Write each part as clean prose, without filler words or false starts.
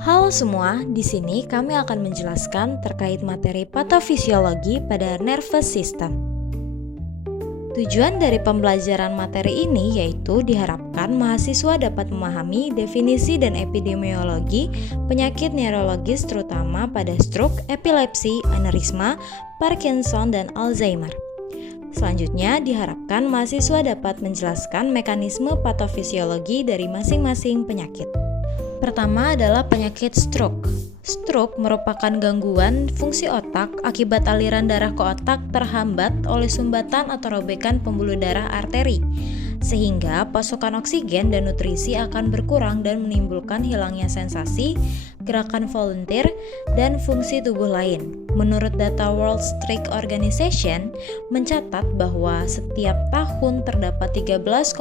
Halo semua, di sini kami akan menjelaskan terkait materi patofisiologi pada nervous system. Tujuan dari pembelajaran materi ini yaitu diharapkan mahasiswa dapat memahami definisi dan epidemiologi penyakit neurologis terutama pada stroke, epilepsi, aneurisma, Parkinson, dan Alzheimer. Selanjutnya, diharapkan mahasiswa dapat menjelaskan mekanisme patofisiologi dari masing-masing penyakit. Pertama adalah penyakit stroke. Stroke merupakan gangguan fungsi otak akibat aliran darah ke otak terhambat oleh sumbatan atau robekan pembuluh darah arteri, sehingga pasokan oksigen dan nutrisi akan berkurang dan menimbulkan hilangnya sensasi, gerakan volunteer, dan fungsi tubuh lain. Menurut data World Stroke Organization mencatat bahwa setiap tahun terdapat 13,7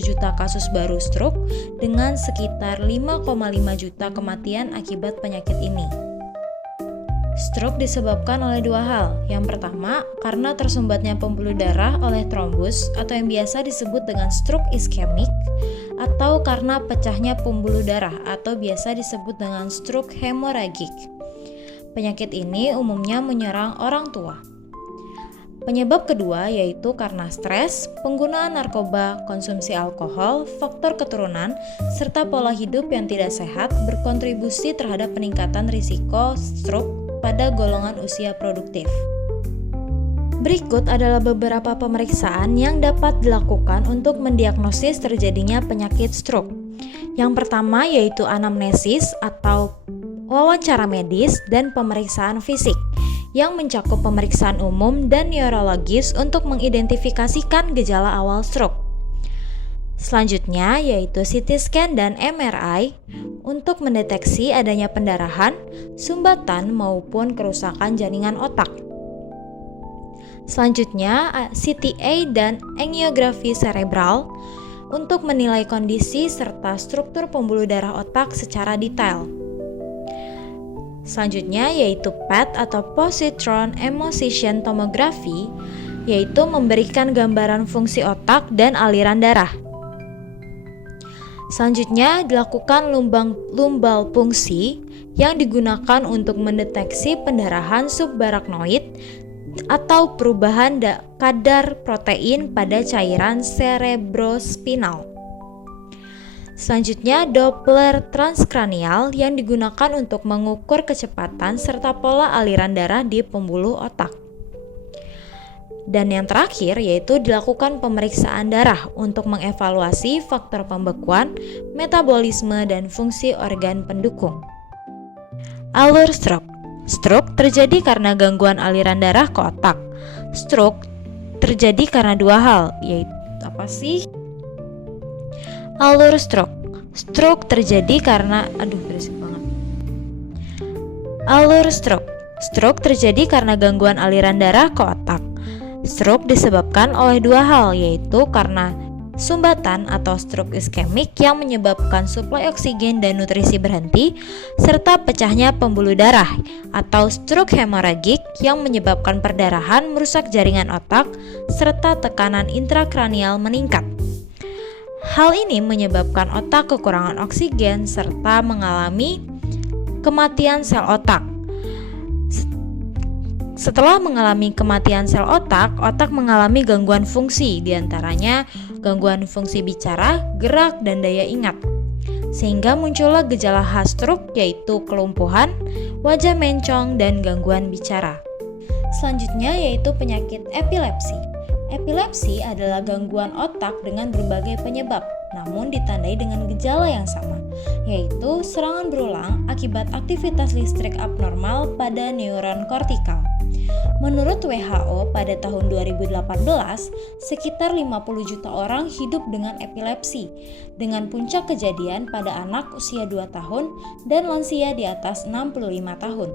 juta kasus baru stroke dengan sekitar 5,5 juta kematian akibat penyakit ini. Stroke disebabkan oleh dua hal. Yang pertama, karena tersumbatnya pembuluh darah oleh trombus atau yang biasa disebut dengan stroke ischemic, atau karena pecahnya pembuluh darah atau biasa disebut dengan stroke hemorrhagic. Penyakit ini umumnya menyerang orang tua. Penyebab kedua yaitu karena stres, penggunaan narkoba, konsumsi alkohol, faktor keturunan, serta pola hidup yang tidak sehat berkontribusi terhadap peningkatan risiko stroke pada golongan usia produktif. Berikut adalah beberapa pemeriksaan yang dapat dilakukan untuk mendiagnosis terjadinya penyakit stroke. Yang pertama yaitu anamnesis atau wawancara medis dan pemeriksaan fisik yang mencakup pemeriksaan umum dan neurologis untuk mengidentifikasikan gejala awal stroke. Selanjutnya yaitu CT scan dan MRI untuk mendeteksi adanya pendarahan, sumbatan maupun kerusakan jaringan otak. Selanjutnya CTA dan angiografi cerebral untuk menilai kondisi serta struktur pembuluh darah otak secara detail. Selanjutnya yaitu PET atau positron emission tomography, yaitu memberikan gambaran fungsi otak dan aliran darah. Selanjutnya dilakukan lumbal pungsi yang digunakan untuk mendeteksi pendarahan subarachnoid atau perubahan kadar protein pada cairan cerebrospinal. Selanjutnya Doppler transkranial yang digunakan untuk mengukur kecepatan serta pola aliran darah di pembuluh otak. Dan yang terakhir yaitu dilakukan pemeriksaan darah untuk mengevaluasi faktor pembekuan, metabolisme, dan fungsi organ pendukung. Alur stroke. Stroke terjadi karena gangguan aliran darah ke otak. Stroke terjadi karena dua hal, yaitu apa sih? Alur stroke. Stroke terjadi karena berisik banget. Alur stroke. Stroke terjadi karena gangguan aliran darah ke otak. Stroke disebabkan oleh dua hal, yaitu karena sumbatan atau stroke ischemic yang menyebabkan suplai oksigen dan nutrisi berhenti, serta pecahnya pembuluh darah atau stroke hemorrhagic yang menyebabkan perdarahan merusak jaringan otak serta tekanan intrakranial meningkat. Hal ini menyebabkan otak kekurangan oksigen serta mengalami kematian sel otak. Setelah mengalami kematian sel otak, otak mengalami gangguan fungsi, diantaranya gangguan fungsi bicara, gerak, dan daya ingat. Sehingga muncullah gejala khas stroke yaitu kelumpuhan, wajah mencong, dan gangguan bicara. Selanjutnya yaitu penyakit epilepsi. Epilepsi adalah gangguan otak dengan berbagai penyebab, namun ditandai dengan gejala yang sama, yaitu serangan berulang akibat aktivitas listrik abnormal pada neuron kortikal. Menurut WHO pada tahun 2018, sekitar 50 juta orang hidup dengan epilepsi, dengan puncak kejadian pada anak usia 2 tahun dan lansia di atas 65 tahun.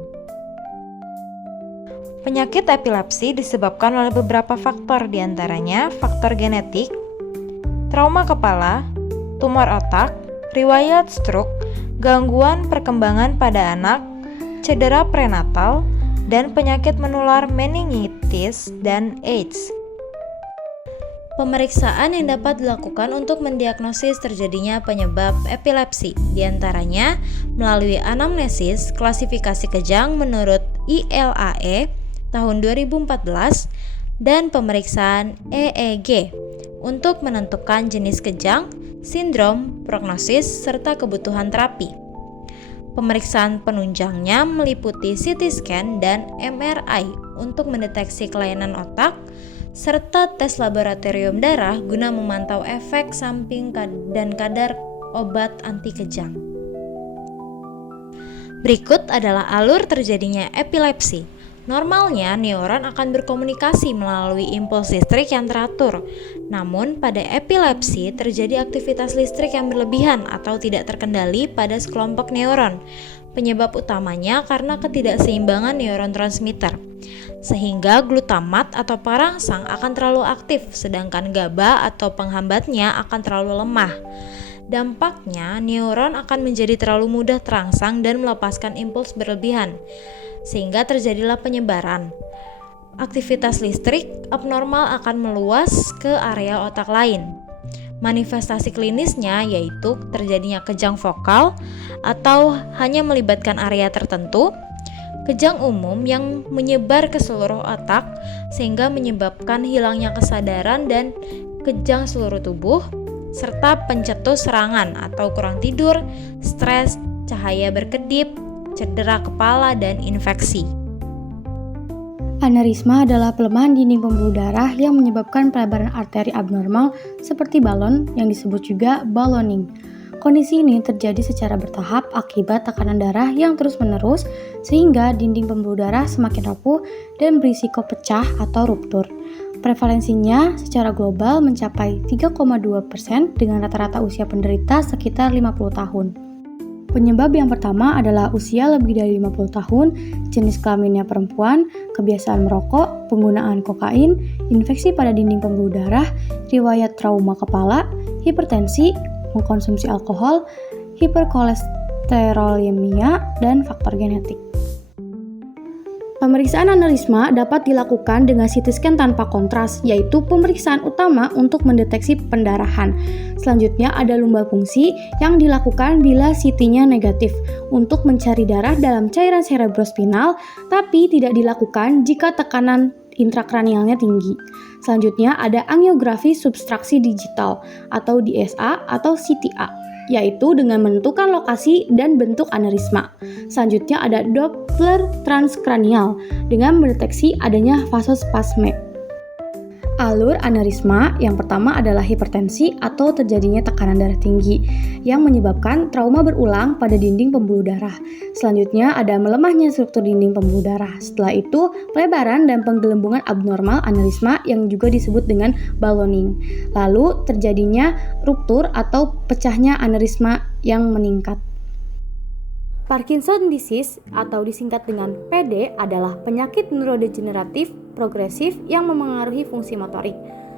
Penyakit epilepsi disebabkan oleh beberapa faktor, diantaranya faktor genetik, trauma kepala, tumor otak, riwayat stroke, gangguan perkembangan pada anak, cedera prenatal, dan penyakit menular meningitis dan AIDS. Pemeriksaan yang dapat dilakukan untuk mendiagnosis terjadinya penyebab epilepsi, diantaranya melalui anamnesis klasifikasi kejang menurut ILAE tahun 2014 dan pemeriksaan EEG untuk menentukan jenis kejang, sindrom, prognosis, serta kebutuhan terapi. Pemeriksaan penunjangnya meliputi CT scan dan MRI untuk mendeteksi kelainan otak, serta tes laboratorium darah guna memantau efek samping dan kadar obat anti kejang. Berikut adalah alur terjadinya epilepsi. Normalnya, neuron akan berkomunikasi melalui impuls listrik yang teratur. Namun, pada epilepsi terjadi aktivitas listrik yang berlebihan atau tidak terkendali pada sekelompok neuron. Penyebab utamanya karena ketidakseimbangan neuron transmitter, sehingga glutamat atau perangsang akan terlalu aktif, sedangkan GABA atau penghambatnya akan terlalu lemah. Dampaknya, neuron akan menjadi terlalu mudah terangsang dan melepaskan impuls berlebihan, sehingga terjadilah penyebaran. Aktivitas listrik abnormal akan meluas ke area otak lain. Manifestasi klinisnya yaitu terjadinya kejang vokal atau hanya melibatkan area tertentu, kejang umum yang menyebar ke seluruh otak sehingga menyebabkan hilangnya kesadaran dan kejang seluruh tubuh, serta pencetus serangan atau kurang tidur, stres, cahaya berkedip, cedera kepala, dan infeksi. Aneurisma adalah pelemahan dinding pembuluh darah yang menyebabkan pelebaran arteri abnormal seperti balon yang disebut juga ballooning. Kondisi ini terjadi secara bertahap akibat tekanan darah yang terus-menerus sehingga dinding pembuluh darah semakin rapuh dan berisiko pecah atau ruptur. Prevalensinya secara global mencapai 3,2% dengan rata-rata usia penderita sekitar 50 tahun. Penyebab yang pertama adalah usia lebih dari 50 tahun, jenis kelaminnya perempuan, kebiasaan merokok, penggunaan kokain, infeksi pada dinding pembuluh darah, riwayat trauma kepala, hipertensi, mengkonsumsi alkohol, hiperkolesterolemia, dan faktor genetik. Pemeriksaan aneurisma dapat dilakukan dengan CT scan tanpa kontras, yaitu pemeriksaan utama untuk mendeteksi pendarahan. Selanjutnya ada lumbar fungsi yang dilakukan bila CT-nya negatif untuk mencari darah dalam cairan cerebrospinal, tapi tidak dilakukan jika tekanan intrakranialnya tinggi. Selanjutnya ada angiografi substraksi digital atau DSA atau CTA, yaitu dengan menentukan lokasi dan bentuk aneurisma. Selanjutnya ada Doppler transkranial dengan mendeteksi adanya vasospasme. Alur aneurisma yang pertama adalah hipertensi atau terjadinya tekanan darah tinggi yang menyebabkan trauma berulang pada dinding pembuluh darah. Selanjutnya ada melemahnya struktur dinding pembuluh darah. Setelah itu pelebaran dan penggelembungan abnormal aneurisma yang juga disebut dengan ballooning. Lalu terjadinya ruptur atau pecahnya aneurisma yang meningkat. Parkinson disease atau disingkat dengan PD adalah penyakit neurodegeneratif progresif yang memengaruhi fungsi motorik,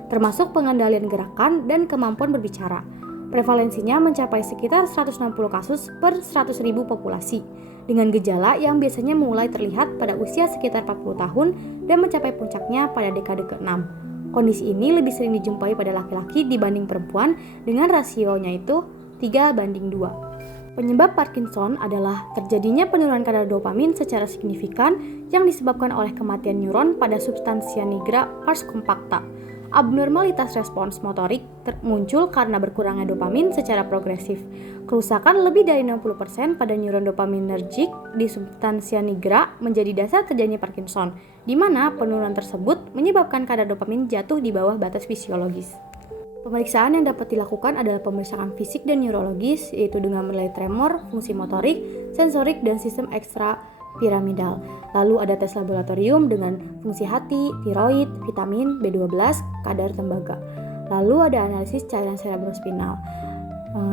termasuk pengendalian gerakan dan kemampuan berbicara. Prevalensinya mencapai sekitar 160 kasus per 100.000 populasi, dengan gejala yang biasanya mulai terlihat pada usia sekitar 40 tahun dan mencapai puncaknya pada dekade ke-6. Kondisi ini lebih sering dijumpai pada laki-laki dibanding perempuan dengan rasionya itu 3:2. Penyebab Parkinson adalah terjadinya penurunan kadar dopamin secara signifikan yang disebabkan oleh kematian neuron pada substansia nigra pars compacta. Abnormalitas respons motorik muncul karena berkurangnya dopamin secara progresif. Kerusakan lebih dari 60% pada neuron dopaminergic di substansia nigra menjadi dasar terjadinya Parkinson, di mana penurunan tersebut menyebabkan kadar dopamin jatuh di bawah batas fisiologis. Pemeriksaan yang dapat dilakukan adalah pemeriksaan fisik dan neurologis, yaitu dengan menilai tremor, fungsi motorik, sensorik, dan sistem ekstrapiramidal. Lalu ada tes laboratorium dengan fungsi hati, tiroid, vitamin B12, kadar tembaga. Lalu ada analisis cairan cerebrospinal.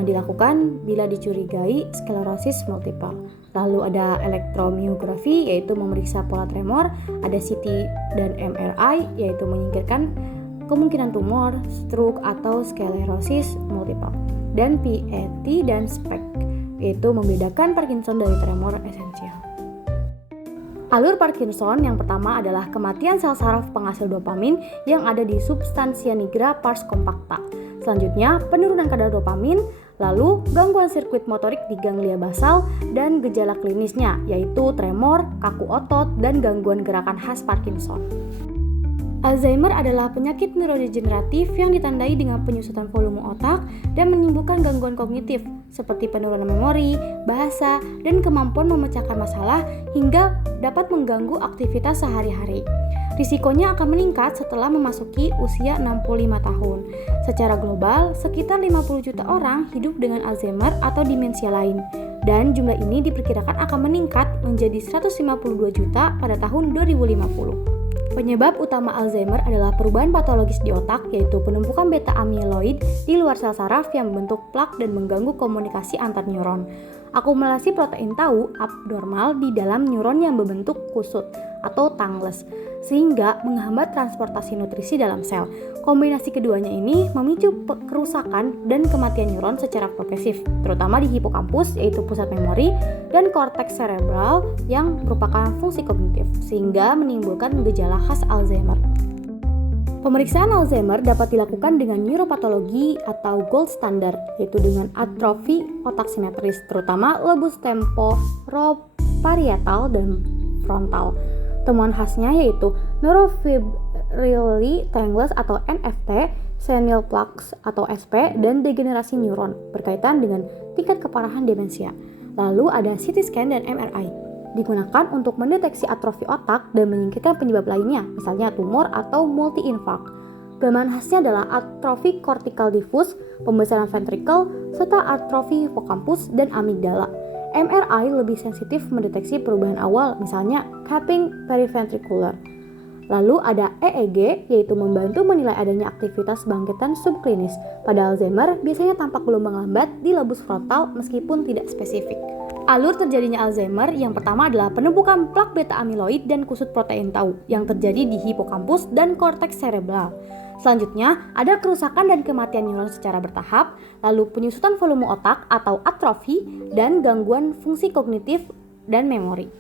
Dilakukan bila dicurigai sklerosis multiple. Lalu ada elektromiografi, yaitu memeriksa pola tremor, ada CT dan MRI, yaitu menyingkirkan kemungkinan tumor, stroke, atau sklerosis multiple, dan PET dan SPECT, yaitu membedakan Parkinson dari tremor esensial. Alur Parkinson yang pertama adalah kematian sel saraf penghasil dopamin yang ada di substansia nigra pars compacta. Selanjutnya, penurunan kadar dopamin, lalu gangguan sirkuit motorik di ganglia basal, dan gejala klinisnya yaitu tremor, kaku otot, dan gangguan gerakan khas Parkinson. Alzheimer adalah penyakit neurodegeneratif yang ditandai dengan penyusutan volume otak dan menimbulkan gangguan kognitif seperti penurunan memori, bahasa, dan kemampuan memecahkan masalah hingga dapat mengganggu aktivitas sehari-hari. Risikonya akan meningkat setelah memasuki usia 65 tahun. Secara global, sekitar 50 juta orang hidup dengan Alzheimer atau demensia lain, dan jumlah ini diperkirakan akan meningkat menjadi 152 juta pada tahun 2050. Penyebab utama Alzheimer adalah perubahan patologis di otak, yaitu penumpukan beta amiloid di luar sel saraf yang membentuk plak dan mengganggu komunikasi antar neuron. Akumulasi protein tau abnormal di dalam neuron yang berbentuk kusut atau tongueless, sehingga menghambat transportasi nutrisi dalam sel. Kombinasi keduanya ini memicu kerusakan dan kematian neuron secara progresif, terutama di hipokampus, yaitu pusat memori, dan korteks cerebral yang merupakan fungsi kognitif, sehingga menimbulkan gejala khas Alzheimer. Pemeriksaan Alzheimer dapat dilakukan dengan neuropatologi atau gold standard, yaitu dengan atrofi otak simetris, terutama lobus temporoparietal dan frontal. Temuan khasnya yaitu neurofibrillary tangles atau NFT, senile plaques atau SP, dan degenerasi neuron berkaitan dengan tingkat keparahan demensia. Lalu ada CT scan dan MRI, digunakan untuk mendeteksi atrofi otak dan menyingkirkan penyebab lainnya, misalnya tumor atau multi-infark. Gambaran khasnya adalah atrofi cortical diffuse, pembesaran ventricle, serta atrofi hipokampus dan amigdala. MRI lebih sensitif mendeteksi perubahan awal, misalnya capping periventricular. Lalu ada EEG, yaitu membantu menilai adanya aktivitas bangkitan subklinis. Pada Alzheimer, biasanya tampak gelombang lambat di lobus frontal meskipun tidak spesifik. Alur terjadinya Alzheimer yang pertama adalah penumpukan plak beta amiloid dan kusut protein tau yang terjadi di hipokampus dan korteks cerebral. Selanjutnya, ada kerusakan dan kematian neuron secara bertahap, lalu penyusutan volume otak atau atrofi, dan gangguan fungsi kognitif dan memori.